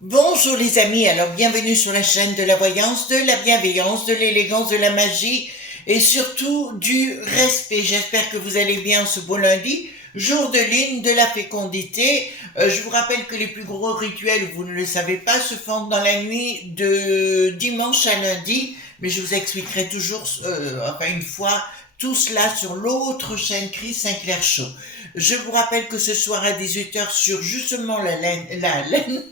Bonjour les amis, alors bienvenue sur la chaîne de la voyance, de la bienveillance, de l'élégance, de la magie et surtout du respect. J'espère que vous allez bien ce beau lundi, jour de lune, de la fécondité. Je vous rappelle que les plus gros rituels, vous ne le savez pas, se font dans la nuit de dimanche à lundi, mais je vous expliquerai toujours, enfin une fois, tout cela sur l'autre chaîne Chris Sinclair Show. Je vous rappelle que ce soir à 18 h sur justement la chaîne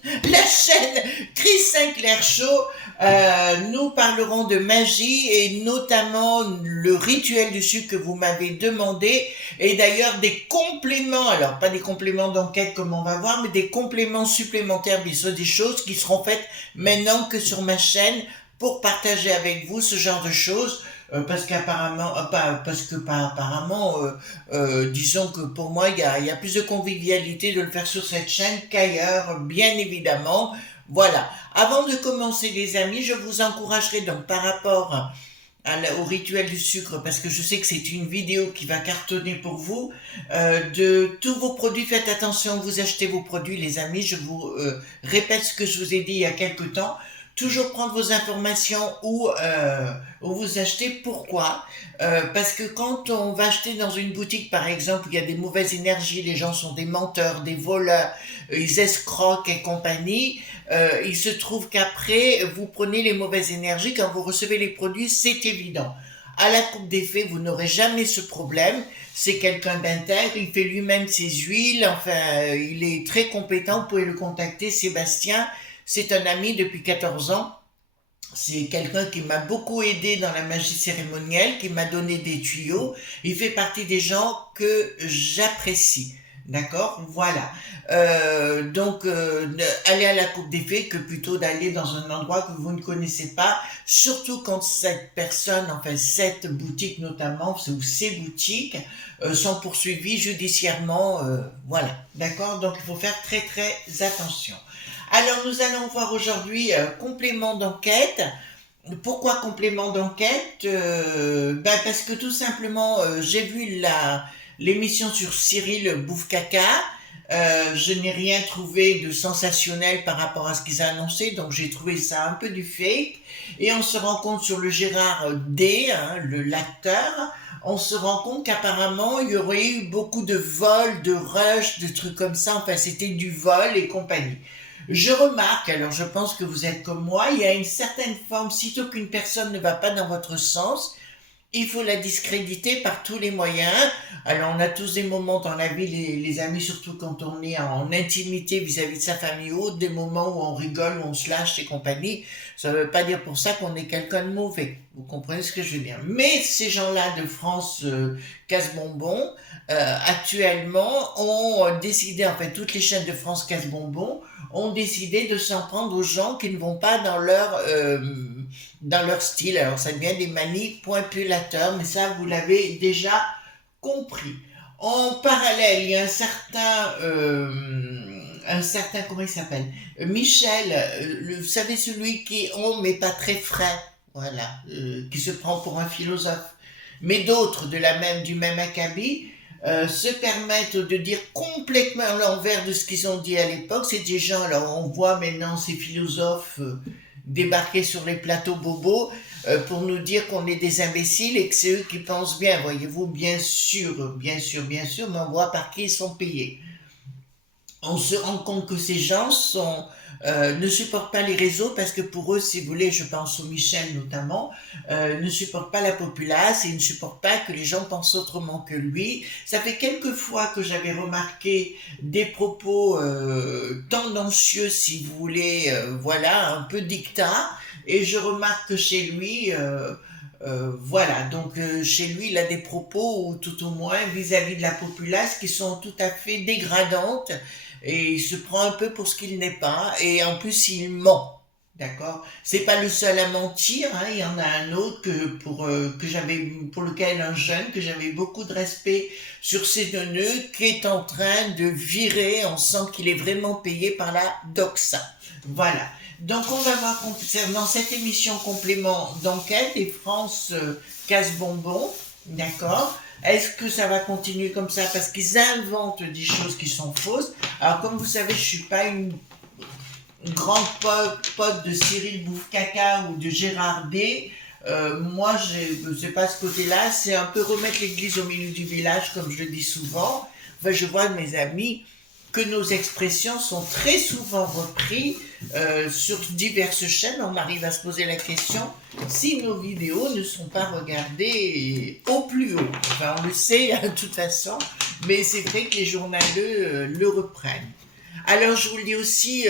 Chris Sinclair Show, nous parlerons de magie et notamment le rituel du sucre que vous m'avez demandé et d'ailleurs des compléments, alors pas des compléments d'enquête comme on va voir, mais des compléments supplémentaires, bien sûr des choses qui seront faites maintenant que sur ma chaîne pour partager avec vous ce genre de choses. Parce qu'apparemment, pas parce que pas apparemment, disons que pour moi il y a plus de convivialité de le faire sur cette chaîne qu'ailleurs, bien évidemment. Voilà. Avant de commencer, les amis, je vous encouragerai donc par rapport au rituel du sucre, parce que je sais que c'est une vidéo qui va cartonner pour vous, de tous vos produits, faites attention, vous achetez vos produits, les amis, je vous répète ce que je vous ai dit il y a quelque temps, toujours prendre vos informations où vous achetez. Pourquoi? Parce que quand on va acheter dans une boutique, par exemple, où il y a des mauvaises énergies, les gens sont des menteurs, des voleurs, ils escroquent et compagnie, il se trouve qu'après, vous prenez les mauvaises énergies, quand vous recevez les produits, c'est évident. À la coupe des fées, vous n'aurez jamais ce problème. C'est quelqu'un d'intègre, il fait lui-même ses huiles, enfin, il est très compétent, vous pouvez le contacter, Sébastien. C'est un ami depuis 14 ans. C'est quelqu'un qui m'a beaucoup aidé dans la magie cérémonielle, qui m'a donné des tuyaux. Il fait partie des gens que j'apprécie. D'accord. Voilà. Donc, aller à la coupe des fées que plutôt d'aller dans un endroit que vous ne connaissez pas, surtout quand cette personne, enfin cette boutique notamment, ou ces boutiques, sont poursuivies judiciairement. Voilà. D'accord. Donc, il faut faire très très attention. Alors, nous allons voir aujourd'hui complément d'enquête. Pourquoi complément d'enquête? Parce que tout simplement, j'ai vu l'émission sur Cyril Bouffe-Caca. Je n'ai rien trouvé de sensationnel par rapport à ce qu'ils ont annoncé, donc j'ai trouvé ça un peu du fake. Et on se rend compte sur le Gérard D, hein, l'acteur, on se rend compte qu'apparemment il y aurait eu beaucoup de vols, de rush, de trucs comme ça. Enfin, c'était du vol et compagnie. Je remarque, alors je pense que vous êtes comme moi, il y a une certaine forme, sitôt qu'une personne ne va pas dans votre sens, il faut la discréditer par tous les moyens. Alors, on a tous des moments dans la vie, les amis, surtout quand on est en intimité vis-à-vis de sa famille ou autre, des moments où on rigole, où on se lâche et compagnie. Ça ne veut pas dire pour ça qu'on est quelqu'un de mauvais. Vous comprenez ce que je veux dire? Mais ces gens-là de France Casse-Bonbon, actuellement, ont décidé, en fait, toutes les chaînes de France Casse-Bonbon ont décidé de s'en prendre aux gens qui ne vont pas dans leur style. Alors ça devient des manipulateurs, mais ça vous l'avez déjà compris. En parallèle, il y a un certain comment il s'appelle, Michel, vous savez celui qui est homme mais pas très frais, voilà, qui se prend pour un philosophe. Mais d'autres du même acabit se permettent de dire complètement l'envers de ce qu'ils ont dit à l'époque. C'est des gens, alors on voit maintenant ces philosophes débarquer sur les plateaux bobos pour nous dire qu'on est des imbéciles et que c'est eux qui pensent bien, voyez-vous, bien sûr, bien sûr, bien sûr, mais on voit par qui ils sont payés. On se rend compte que ces gens ne supportent pas les réseaux parce que pour eux, si vous voulez, je pense au Michel notamment, ne supportent pas la populace et ne supportent pas que les gens pensent autrement que lui. Ça fait quelques fois que j'avais remarqué des propos tendancieux, si vous voulez, voilà, un peu dictat, et je remarque que chez lui, voilà, donc chez lui, il a des propos, ou tout au moins vis-à-vis de la populace, qui sont tout à fait dégradantes, et il se prend un peu pour ce qu'il n'est pas, et en plus il ment, d'accord? C'est pas le seul à mentir, hein, il y en a un autre pour lequel un jeune que j'avais beaucoup de respect sur ses nœuds, qui est en train de virer, on sent qu'il est vraiment payé par la doxa. Voilà. Donc on va voir concernant cette émission complément d'enquête et France Casse-Bonbon, d'accord? Est-ce que ça va continuer comme ça? Parce qu'ils inventent des choses qui sont fausses. Alors comme vous savez, je suis pas grande pote de Cyril Bouffe-Caca ou de Gérard D. Moi, c'est pas ce côté-là, c'est un peu remettre l'église au milieu du village, comme je le dis souvent. Enfin, je vois de mes amis que nos expressions sont très souvent reprises sur diverses chaînes. On arrive à se poser la question si nos vidéos ne sont pas regardées au plus haut. Enfin, on le sait de toute façon, mais c'est vrai que les journaleux le reprennent. Alors, je vous le dis aussi,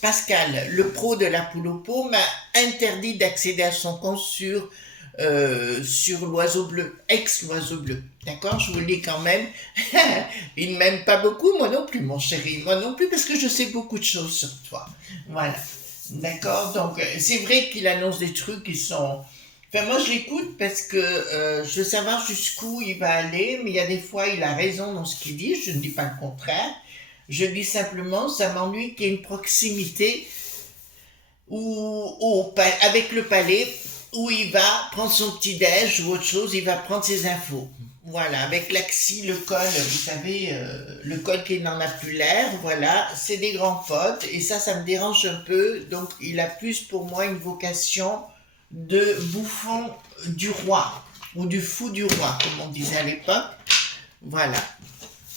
Pascal, le pro de la poule au pot, m'a interdit d'accéder à son compte sur l'oiseau bleu, ex-l'oiseau bleu. D'accord, je vous le dis quand même. Il ne m'aime pas beaucoup, moi non plus, mon chéri. Moi non plus, parce que je sais beaucoup de choses sur toi. Voilà. D'accord, donc c'est vrai qu'il annonce des trucs qui sont... Enfin, moi je l'écoute parce que je veux savoir jusqu'où il va aller, mais il y a des fois il a raison dans ce qu'il dit, je ne dis pas le contraire. Je dis simplement, ça m'ennuie qu'il y ait une proximité avec le palais, où il va prendre son petit-déj ou autre chose, il va prendre ses infos. Voilà, avec l'Axi, le col, vous savez, le col qui n'en a plus l'air, voilà, c'est des grands potes, et ça me dérange un peu, donc il a plus pour moi une vocation de bouffon du roi, ou du fou du roi, comme on disait à l'époque. Voilà.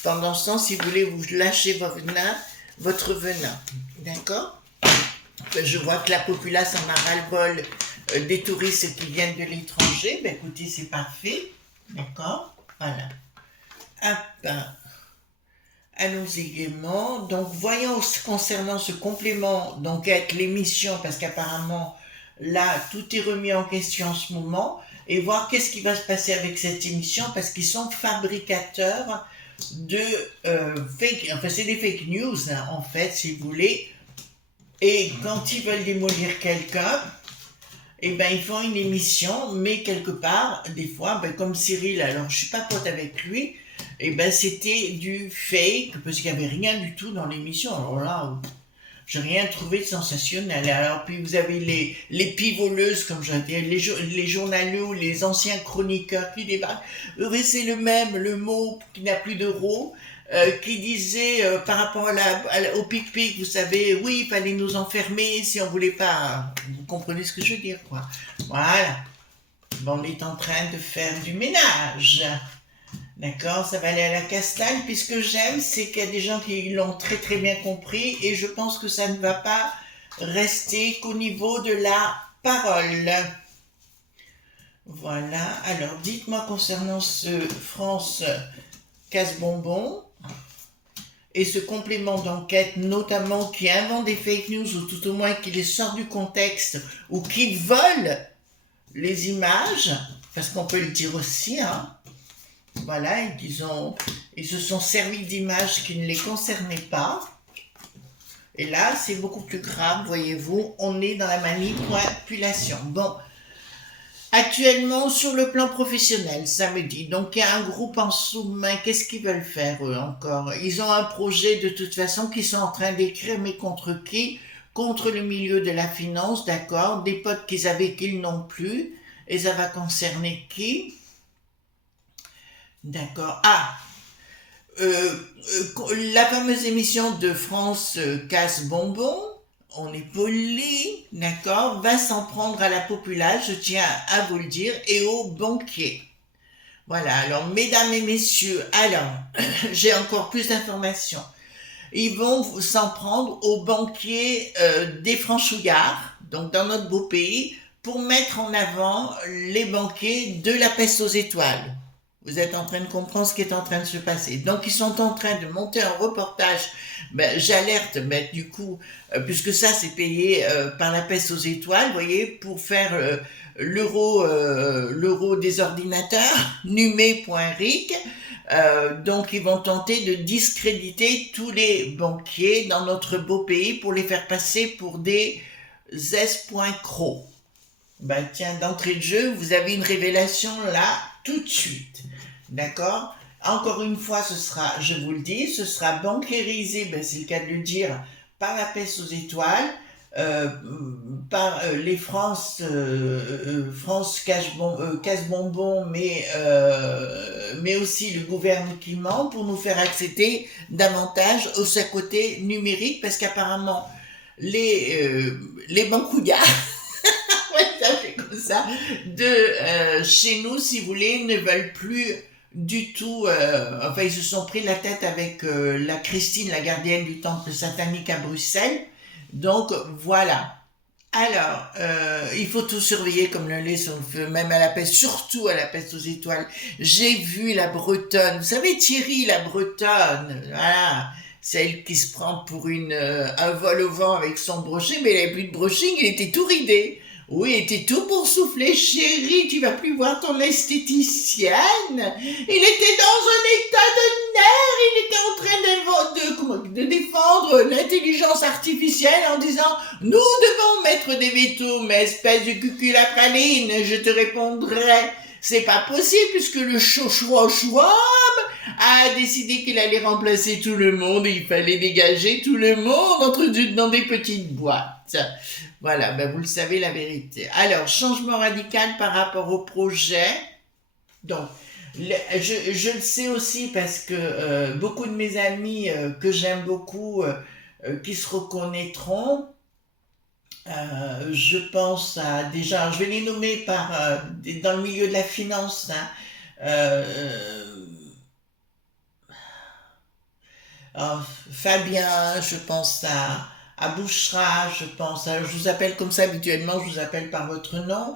Pendant ce temps, si vous voulez vous lâcher votre venin, d'accord? Je vois que la populace en a ras-le-bol des touristes qui viennent de l'étranger. Ben écoutez, c'est parfait, d'accord? Voilà. Hop. Allons-y gaiement. Donc, voyons concernant ce complément d'enquête, l'émission, parce qu'apparemment, là, tout est remis en question en ce moment, et voir qu'est-ce qui va se passer avec cette émission, parce qu'ils sont fabricateurs de enfin c'est des fake news, hein, en fait, si vous voulez, et quand ils veulent démolir quelqu'un, eh ben ils font une émission, mais quelque part, des fois, ben, comme Cyril, alors je suis pas pote avec lui, eh ben c'était du fake, parce qu'il y avait rien du tout dans l'émission, alors là, j'ai rien trouvé de sensationnel. Alors, puis vous avez les pivoleuses, comme je dis, les journalistes ou les anciens chroniqueurs qui débattent. Oui, c'est le même, le mot qui n'a plus d'euros, qui disait par rapport au pic-pic, vous savez, oui, il fallait nous enfermer si on voulait pas. Vous comprenez ce que je veux dire, quoi. Voilà. Bon, on est en train de faire du ménage. D'accord, ça va aller à la castagne. Puis ce que j'aime, c'est qu'il y a des gens qui l'ont très très bien compris et je pense que ça ne va pas rester qu'au niveau de la parole. Voilà, alors dites-moi concernant ce France casse-bonbon et ce complément d'enquête, notamment qui invente des fake news ou tout au moins qui les sort du contexte ou qui vole les images, parce qu'on peut le dire aussi, hein. Voilà, ils se sont servis d'images qui ne les concernaient pas. Et là, c'est beaucoup plus grave, voyez-vous, on est dans la manipulation. Bon, actuellement, sur le plan professionnel, samedi, donc il y a un groupe en sous-main, qu'est-ce qu'ils veulent faire, eux, encore? Ils ont un projet, de toute façon, qu'ils sont en train d'écrire, mais contre qui? Contre le milieu de la finance, d'accord, des potes qu'ils avaient qu'ils n'ont plus, et ça va concerner qui? D'accord. Ah, la fameuse émission de France Casse-Bonbon, on est poli, d'accord, va s'en prendre à la populace, je tiens à vous le dire, et aux banquiers. Voilà, alors mesdames et messieurs, alors, j'ai encore plus d'informations. Ils vont s'en prendre aux banquiers des franchouillards, donc dans notre beau pays, pour mettre en avant les banquiers de la peste aux étoiles. Vous êtes en train de comprendre ce qui est en train de se passer. Donc, ils sont en train de monter un reportage. Ben, j'alerte, ben, du coup, puisque ça, c'est payé par la peste aux étoiles, vous voyez, pour faire l'euro des ordinateurs, numé.ric. Donc, ils vont tenter de discréditer tous les banquiers dans notre beau pays pour les faire passer pour des espoincrocs. Ben, tiens, d'entrée de jeu, vous avez une révélation là, tout de suite. D'accord? Encore une fois, ce sera, je vous le dis, ce sera banquérisé, ben c'est le cas de le dire, par la peste aux étoiles, par les France casse-bonbon, mais aussi le gouvernement pour nous faire accéder davantage au sa côté numérique, parce qu'apparemment les bancouillards, ouais, ça fait comme ça, chez nous, si vous voulez, ne veulent plus du tout, enfin ils se sont pris la tête avec la Christine, la gardienne du temple satanique à Bruxelles. Donc voilà. Alors, il faut tout surveiller comme le lait sur le feu, même à la peste, surtout à la peste aux étoiles. J'ai vu la Bretonne, vous savez Thierry, la Bretonne, voilà, celle qui se prend pour un vol au vent avec son brochet, mais il n'avait plus de brushing, il était tout ridé. Oui, il était tout pour souffler. Chérie, tu vas plus voir ton esthéticienne. Il était dans un état de nerfs, il était en train de défendre l'intelligence artificielle en disant « Nous devons mettre des vétos, mais espèce de cuculapraline, je te répondrai. C'est pas possible puisque le Schwab a décidé qu'il allait remplacer tout le monde et il fallait dégager tout le monde dans des petites boîtes. » Voilà, ben vous le savez la vérité. Alors, changement radical par rapport au projet. Donc, je le sais aussi parce que beaucoup de mes amis que j'aime beaucoup, qui se reconnaîtront, je pense à déjà, je vais les nommer dans le milieu de la finance, hein, euh, Fabien, je pense à Bouchra, je pense, je vous appelle comme ça habituellement, je vous appelle par votre nom.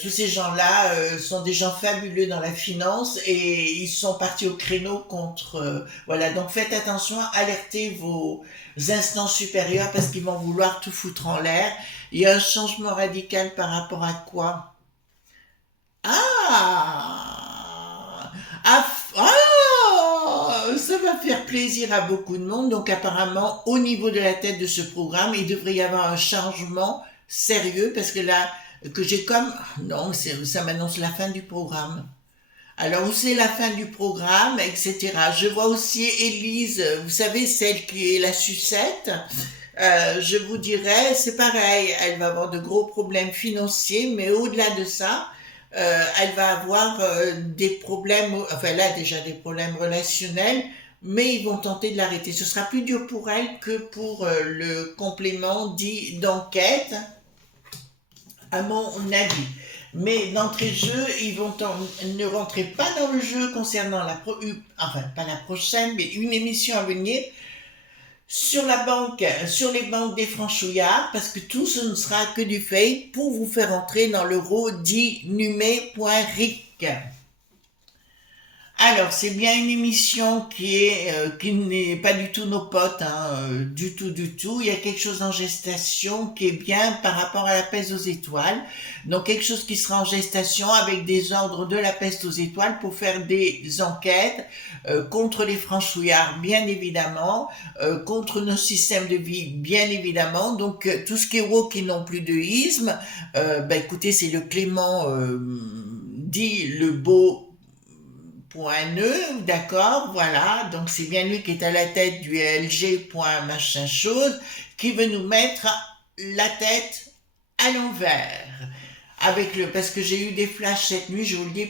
Tous ces gens-là sont des gens fabuleux dans la finance et ils sont partis au créneau contre... voilà, donc faites attention, alertez vos instances supérieures parce qu'ils vont vouloir tout foutre en l'air. Il y a un changement radical par rapport à quoi? Ah, ça va faire plaisir à beaucoup de monde. Donc apparemment, au niveau de la tête de ce programme, il devrait y avoir un changement sérieux parce que là, que j'ai comme... Non, ça m'annonce la fin du programme. Alors, où c'est la fin du programme, etc. Je vois aussi Élise, vous savez, celle qui est la sucette. Je vous dirais, c'est pareil, elle va avoir de gros problèmes financiers, mais au-delà de ça, elle va avoir des problèmes, enfin elle a déjà des problèmes relationnels, mais ils vont tenter de l'arrêter. Ce sera plus dur pour elle que pour le complément dit d'enquête, à mon avis. Mais d'entrée de jeu, ne rentrez pas dans le jeu concernant enfin pas la prochaine, mais une émission à venir sur les banques des franchouillards, parce que tout ce ne sera que du fake pour vous faire entrer dans l'euro dit numé.ric. Alors, c'est bien une émission qui n'est pas du tout nos potes, hein, du tout, du tout. Il y a quelque chose en gestation qui est bien par rapport à la peste aux étoiles. Donc, quelque chose qui sera en gestation avec des ordres de la peste aux étoiles pour faire des enquêtes contre les franchouillards, bien évidemment, contre nos systèmes de vie, bien évidemment. Donc, tout ce qui est woke et non plus de isme, écoutez, c'est le Clément dit le beau point nœud, d'accord, voilà, donc c'est bien lui qui est à la tête du LG point machin chose, qui veut nous mettre la tête à l'envers. Parce que j'ai eu des flashs cette nuit, je vous le dis,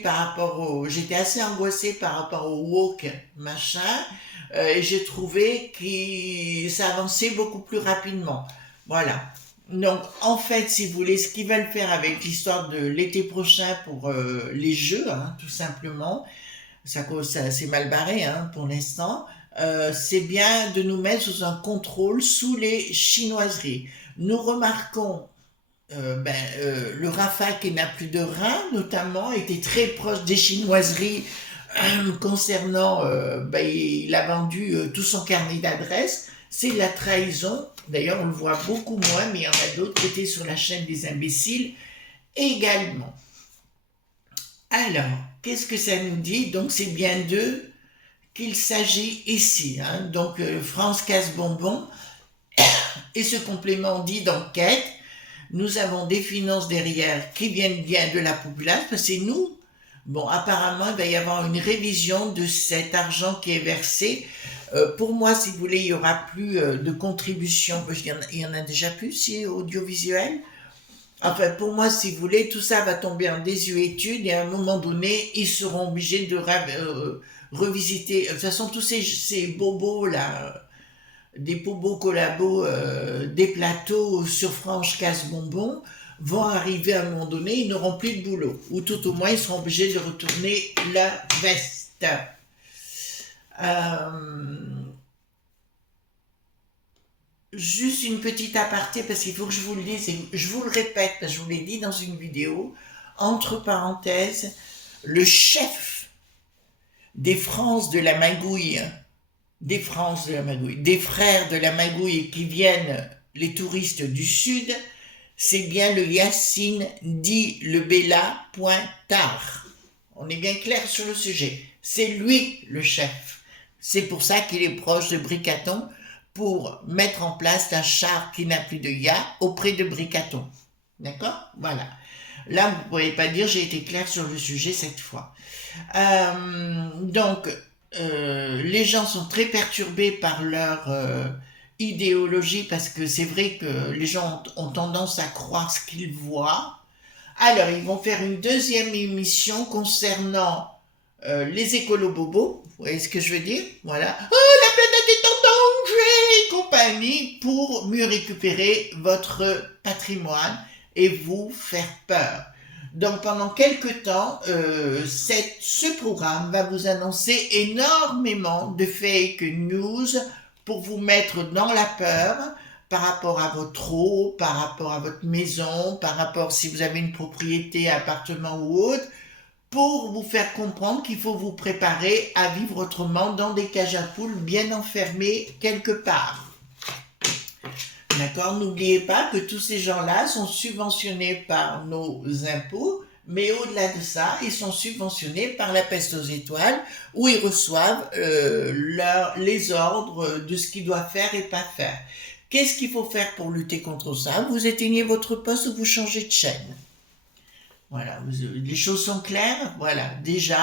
j'étais assez angoissée par rapport au woke machin, et j'ai trouvé que ça avançait beaucoup plus rapidement. Voilà. Donc, en fait, si vous voulez, ce qu'ils veulent faire avec l'histoire de l'été prochain pour les jeux, hein, tout simplement, ça c'est mal barré hein, pour l'instant, c'est bien de nous mettre sous un contrôle sous les chinoiseries. Nous remarquons le Rafale qui n'a plus de reins, notamment, était très proche des chinoiseries concernant, il a vendu tout son carnet d'adresses. C'est de la trahison. D'ailleurs, on le voit beaucoup moins, mais il y en a d'autres qui étaient sur la chaîne des imbéciles également. Alors, qu'est-ce que ça nous dit? Donc, c'est bien d'eux qu'il s'agit ici. Hein. Donc, France Casse-Bonbon et ce complément dit d'enquête. Nous avons des finances derrière qui viennent bien de la population, parce que c'est nous. Bon, apparemment, il va y avoir une révision de cet argent qui est versé. Pour moi, si vous voulez, il n'y aura plus de contribution. Il y en a déjà plus, si audiovisuel. Enfin, pour moi, si vous voulez, tout ça va tomber en désuétude et à un moment donné, ils seront obligés de revisiter. De toute façon, tous ces bobos là, des bobos collabos, des plateaux sur Franche Casse-Bonbon, vont arriver à un moment donné, ils n'auront plus de boulot. Ou tout au moins, ils seront obligés de retourner la veste. Juste une petite aparté, parce qu'il faut que je vous le dise, et je vous le répète, parce que je vous l'ai dit dans une vidéo, entre parenthèses, le chef des France de la Magouille, des frères de la Magouille qui viennent, les touristes du Sud, c'est bien le Yacine dit le Bella Pointard. On est bien clair sur le sujet. C'est lui le chef. C'est pour ça qu'il est proche de Bricaton, pour mettre en place un char qui n'a plus de ya auprès de Bricaton. D'accord? Voilà. Là, vous ne pouvez pas dire j'ai été clair sur le sujet cette fois. Donc, les gens sont très perturbés par leur idéologie parce que c'est vrai que les gens ont tendance à croire ce qu'ils voient. Alors, ils vont faire une deuxième émission concernant les écolos-bobos. Vous voyez ce que je veux dire? Voilà. Oh, la planète est en danger et compagnie pour mieux récupérer votre patrimoine et vous faire peur. Donc pendant quelques temps, ce programme va vous annoncer énormément de fake news pour vous mettre dans la peur par rapport à votre eau, par rapport à votre maison, par rapport si vous avez une propriété, appartement ou autre, pour vous faire comprendre qu'il faut vous préparer à vivre autrement dans des cages à poules bien enfermées quelque part. D'accord? N'oubliez pas que tous ces gens-là sont subventionnés par nos impôts, mais au-delà de ça, ils sont subventionnés par la peste aux étoiles, où ils reçoivent les ordres de ce qu'ils doivent faire et pas faire. Qu'est-ce qu'il faut faire pour lutter contre ça? Vous éteignez votre poste ou vous changez de chaîne. Voilà, les choses sont claires. Voilà, déjà.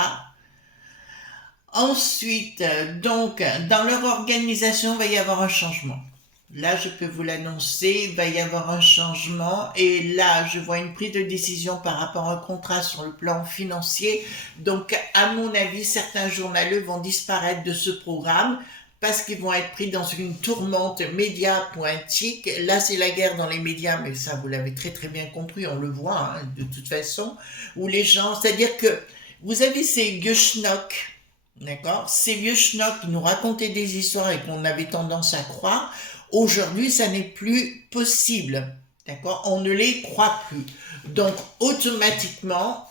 Ensuite, donc, dans leur organisation, il va y avoir un changement. Là, je peux vous l'annoncer, il va y avoir un changement et là, je vois une prise de décision par rapport à un contrat sur le plan financier. Donc, à mon avis, certains journaleux vont disparaître de ce programme parce qu'ils vont être pris dans une tourmente médiapointique. Là, c'est la guerre dans les médias, mais ça, vous l'avez très très bien compris, on le voit, hein, de toute façon, où les gens, c'est-à-dire que vous avez ces vieux schnocks, d'accord? Ces vieux schnocks qui nous racontaient des histoires et qu'on avait tendance à croire. Aujourd'hui, ça n'est plus possible. D'accord? On ne les croit plus. Donc, automatiquement,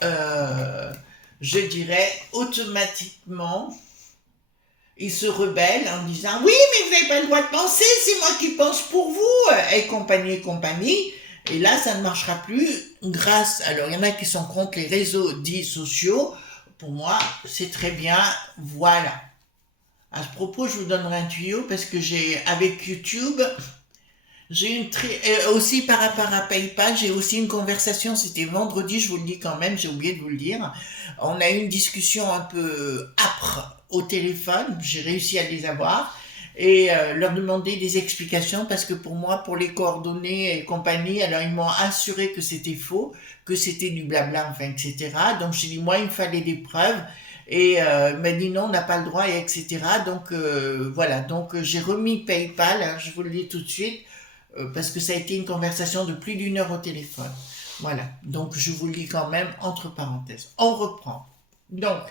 je dirais, automatiquement, ils se rebellent en disant « Oui, mais vous n'avez pas le droit de penser, c'est moi qui pense pour vous !» et compagnie, et compagnie. Et là, ça ne marchera plus grâce... Alors, il y en a qui sont contre les réseaux dits sociaux. Pour moi, c'est très bien. Voilà. À ce propos, je vous donnerai un tuyau parce que avec YouTube, j'ai aussi par rapport à PayPal, j'ai aussi une conversation, c'était vendredi, je vous le dis quand même, j'ai oublié de vous le dire. On a eu une discussion un peu âpre au téléphone, j'ai réussi à les avoir et leur demander des explications parce que pour moi, pour les coordonnées et compagnie, alors ils m'ont assuré que c'était faux, que c'était du blabla, enfin, etc. Donc j'ai dit, moi, il me fallait des preuves. Et il m'a dit non, on n'a pas le droit, et etc. Donc voilà, donc j'ai remis PayPal, hein, je vous le dis tout de suite, parce que ça a été une conversation de plus d'1 heure au téléphone. Voilà, donc je vous le dis quand même entre parenthèses. On reprend. Donc,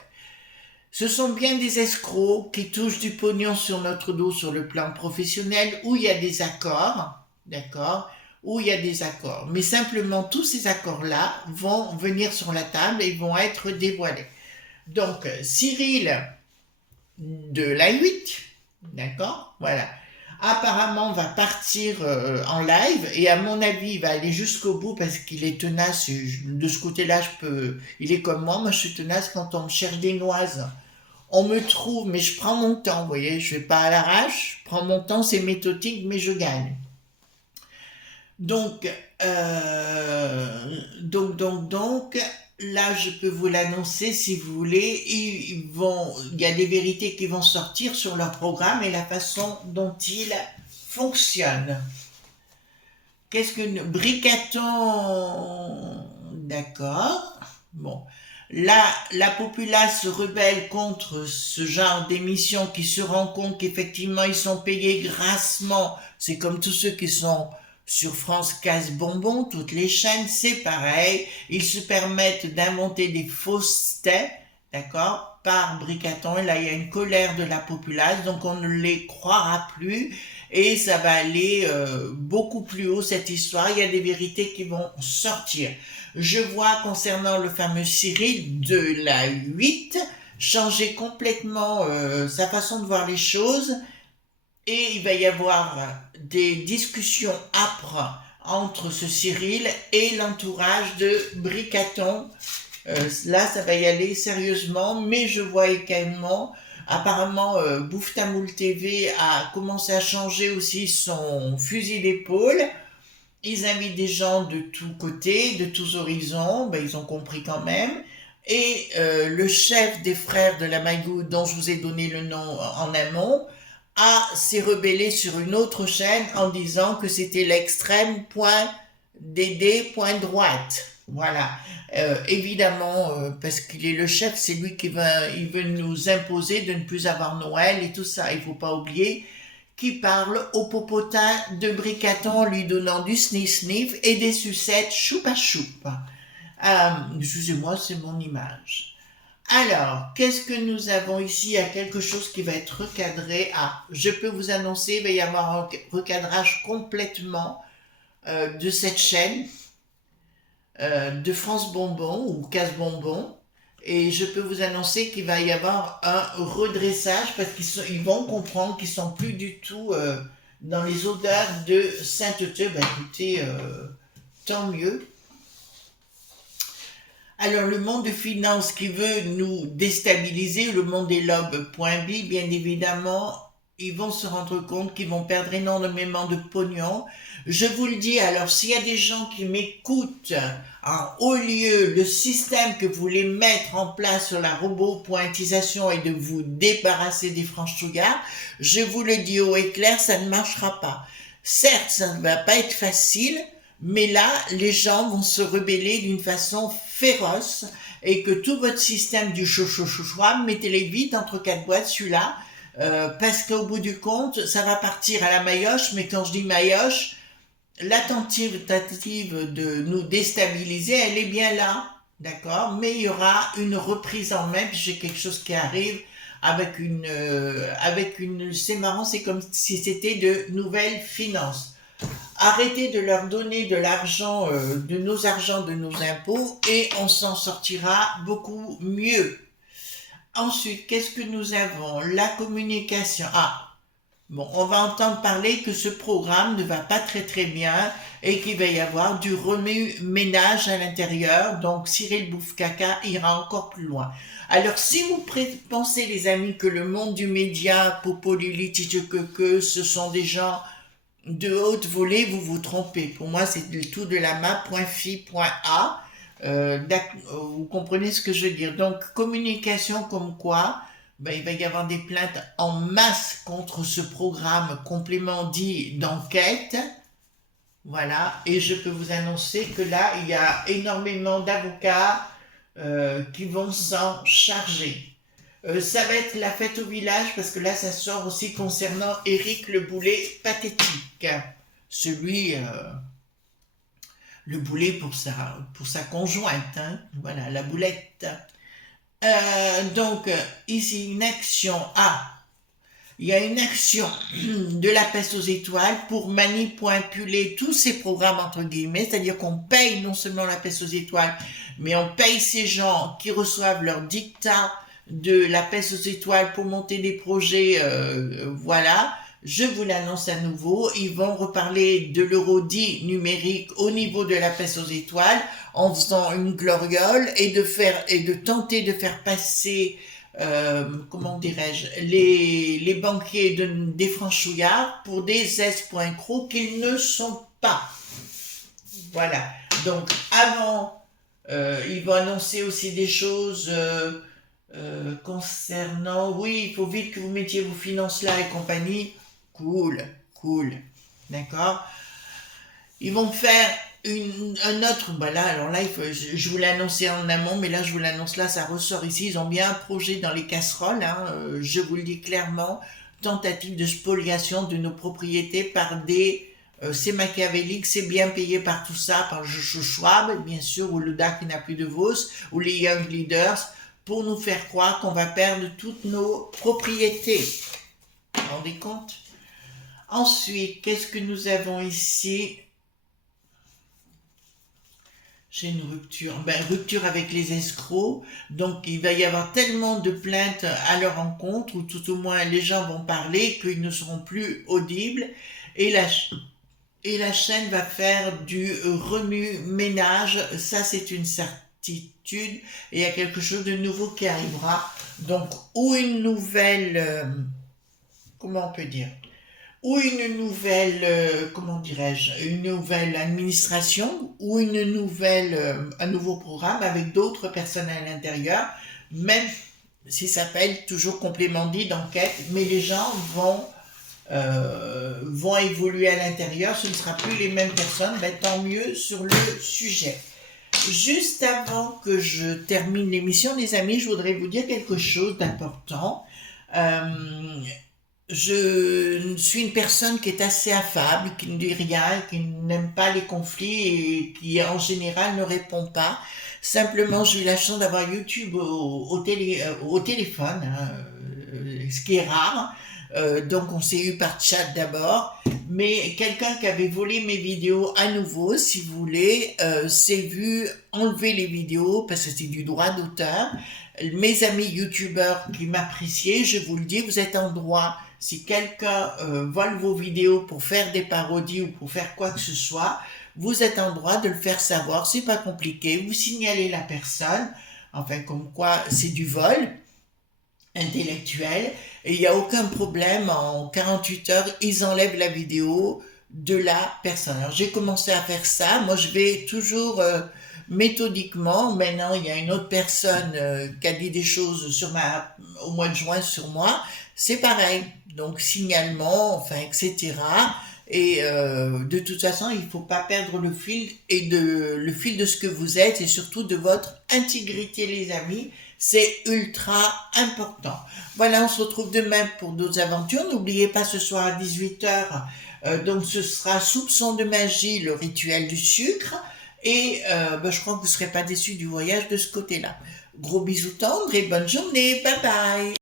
ce sont bien des escrocs qui touchent du pognon sur notre dos sur le plan professionnel où il y a des accords, d'accord, où il y a des accords. Mais simplement, tous ces accords-là vont venir sur la table et vont être dévoilés. Donc, Cyril de la 8, d'accord, voilà, apparemment va partir en live et à mon avis, il va aller jusqu'au bout parce qu'il est tenace. De ce côté-là, il est comme moi je suis tenace quand on me cherche des noises. On me trouve, mais je prends mon temps, vous voyez, je ne vais pas à l'arrache, je prends mon temps, c'est méthodique, mais je gagne. Donc, là, je peux vous l'annoncer si vous voulez. Il y a des vérités qui vont sortir sur leur programme et la façon dont ils fonctionnent. Qu'est-ce que Bricaton, d'accord. Bon, là, la populace se rebelle contre ce genre d'émission qui se rend compte qu'effectivement ils sont payés grassement. C'est comme tous ceux qui sont sur France Casse-Bonbon, toutes les chaînes, c'est pareil. Ils se permettent d'inventer des faussetés, d'accord, par Bricaton. Et là, il y a une colère de la populace, donc on ne les croira plus. Et ça va aller beaucoup plus haut, cette histoire. Il y a des vérités qui vont sortir. Je vois concernant le fameux Cyril de la 8 changer complètement sa façon de voir les choses et il va y avoir des discussions âpres entre ce Cyril et l'entourage de Bricaton. Là, ça va y aller sérieusement, mais je vois également, apparemment, Bouffe Tamoul TV a commencé à changer aussi son fusil d'épaule. Ils invitent des gens de tous côtés, de tous horizons, ben, ils ont compris quand même. Et le chef des frères de la Magoutte, dont je vous ai donné le nom en amont, s'est rebellé sur une autre chaîne en disant que c'était l'extrême point d'aider point droite. Voilà. Évidemment, parce qu'il est le chef, c'est lui qui il veut nous imposer de ne plus avoir Noël et tout ça. Il ne faut pas oublier qui parle au popotin de Bricaton lui donnant du sniff-sniff et des sucettes choupa-choupa. Excusez-moi, c'est mon image. Alors, qu'est-ce que nous avons ici? Il y a quelque chose qui va être recadré. Je peux vous annoncer, il va y avoir un recadrage complètement de cette chaîne de France Bonbon ou Casse Bonbon. Et je peux vous annoncer qu'il va y avoir un redressage parce qu'ils vont comprendre qu'ils sont plus du tout dans les odeurs de sainteté. Ben écoutez, tant mieux. Alors le monde de finance qui veut nous déstabiliser, le monde des lobes.bi, bien évidemment, ils vont se rendre compte qu'ils vont perdre énormément de pognon. Je vous le dis, alors s'il y a des gens qui m'écoutent en haut lieu, le système que vous voulez mettre en place sur la robot-pointisation et de vous débarrasser des franchouillards, je vous le dis haut et clair, ça ne marchera pas. Certes, ça ne va pas être facile, mais là, les gens vont se rebeller d'une façon féroce et que tout votre système du choix, mettez-les vite entre quatre boîtes, celui-là, parce qu'au bout du compte, ça va partir à la maillotche, mais quand je dis maillotche, la tentative de nous déstabiliser, elle est bien là, d'accord, mais il y aura une reprise en main, puis j'ai quelque chose qui arrive avec c'est marrant, c'est comme si c'était de nouvelles finances. Arrêtez de leur donner de l'argent, de nos argents, de nos impôts, et on s'en sortira beaucoup mieux. Ensuite, qu'est-ce que nous avons? La communication. Bon, on va entendre parler que ce programme ne va pas très très bien et qu'il va y avoir du remue-ménage à l'intérieur. Donc, Cyril Bouffe-Caca ira encore plus loin. Alors, si vous pensez, les amis, que le monde du média, Popoluli, Titiqueque, ce sont des gens de haute volée, vous vous trompez. Pour moi, c'est tout de la map.fi.a. Vous comprenez ce que je veux dire. Donc, communication comme quoi, ben, il va y avoir des plaintes en masse contre ce programme complément dit d'enquête. Voilà. Et je peux vous annoncer que là, il y a énormément d'avocats qui vont s'en charger. Ça va être la fête au village parce que là, ça sort aussi concernant Éric Le Boulet pathétique. Celui... le boulet pour sa conjointe, hein. Voilà, la boulette. Donc, ici, une action. Il y a une action de la peste aux étoiles pour manipuler tous ces programmes, entre guillemets, c'est-à-dire qu'on paye non seulement la peste aux étoiles, mais on paye ces gens qui reçoivent leur dictat de la peste aux étoiles pour monter des projets, voilà. Je vous l'annonce à nouveau, ils vont reparler de l'euro dit numérique au niveau de la peste aux étoiles en faisant une gloriole et de tenter de faire passer, comment dirais-je, les banquiers des franchouillards pour des espoincrocs qu'ils ne sont pas. Voilà. Donc, avant, ils vont annoncer aussi des choses concernant, oui, il faut vite que vous mettiez vos finances là et compagnie. Cool, d'accord. Ils vont faire un autre, voilà, alors là, je vous l'ai annoncé en amont, mais là, je vous l'annonce là, ça ressort ici. Ils ont bien un projet dans les casseroles, hein, je vous le dis clairement, tentative de spoliation de nos propriétés par des... c'est machiavélique, c'est bien payé par tout ça, par Schwab, bien sûr, ou le DAC qui n'a plus de Vos, ou les Young Leaders, pour nous faire croire qu'on va perdre toutes nos propriétés. Vous vous rendez compte? Ensuite, qu'est-ce que nous avons ici? J'ai une rupture, rupture avec les escrocs, donc il va y avoir tellement de plaintes à leur encontre, ou tout au moins les gens vont parler, qu'ils ne seront plus audibles, et la chaîne va faire du remue-ménage, ça c'est une certitude, et il y a quelque chose de nouveau qui arrivera, donc ou une nouvelle, comment on peut dire, ou une nouvelle, comment dirais-je, une nouvelle administration, ou un nouveau programme avec d'autres personnes à l'intérieur, même si ça s'appelle toujours complément dit d'enquête, mais les gens vont évoluer à l'intérieur, ce ne sera plus les mêmes personnes, tant mieux sur le sujet. Juste avant que je termine l'émission, les amis, je voudrais vous dire quelque chose d'important. Je suis une personne qui est assez affable, qui ne dit rien, qui n'aime pas les conflits et qui en général ne répond pas. Simplement, j'ai eu la chance d'avoir YouTube au téléphone, hein, ce qui est rare. Donc on s'est eu par chat d'abord, mais quelqu'un qui avait volé mes vidéos à nouveau, si vous voulez, s'est vu enlever les vidéos parce que c'est du droit d'auteur. Mes amis youtubeurs qui m'appréciaient, je vous le dis, vous êtes en droit. Si quelqu'un vole vos vidéos pour faire des parodies ou pour faire quoi que ce soit, vous êtes en droit de le faire savoir, c'est pas compliqué. Vous signalez la personne, enfin comme quoi c'est du vol intellectuel, et il n'y a aucun problème, en 48 heures, ils enlèvent la vidéo de la personne. Alors j'ai commencé à faire ça, moi je vais toujours méthodiquement. Maintenant il y a une autre personne qui a dit des choses au mois de juin sur moi, c'est pareil, donc signalement, enfin etc. Et de toute façon, il ne faut pas perdre le fil le fil de ce que vous êtes et surtout de votre intégrité, les amis. C'est ultra important. Voilà, on se retrouve demain pour d'autres aventures. N'oubliez pas ce soir à 18h, donc ce sera Soupçon de magie, le rituel du sucre. Et je crois que vous ne serez pas déçus du voyage de ce côté-là. Gros bisous tendres et bonne journée. Bye bye.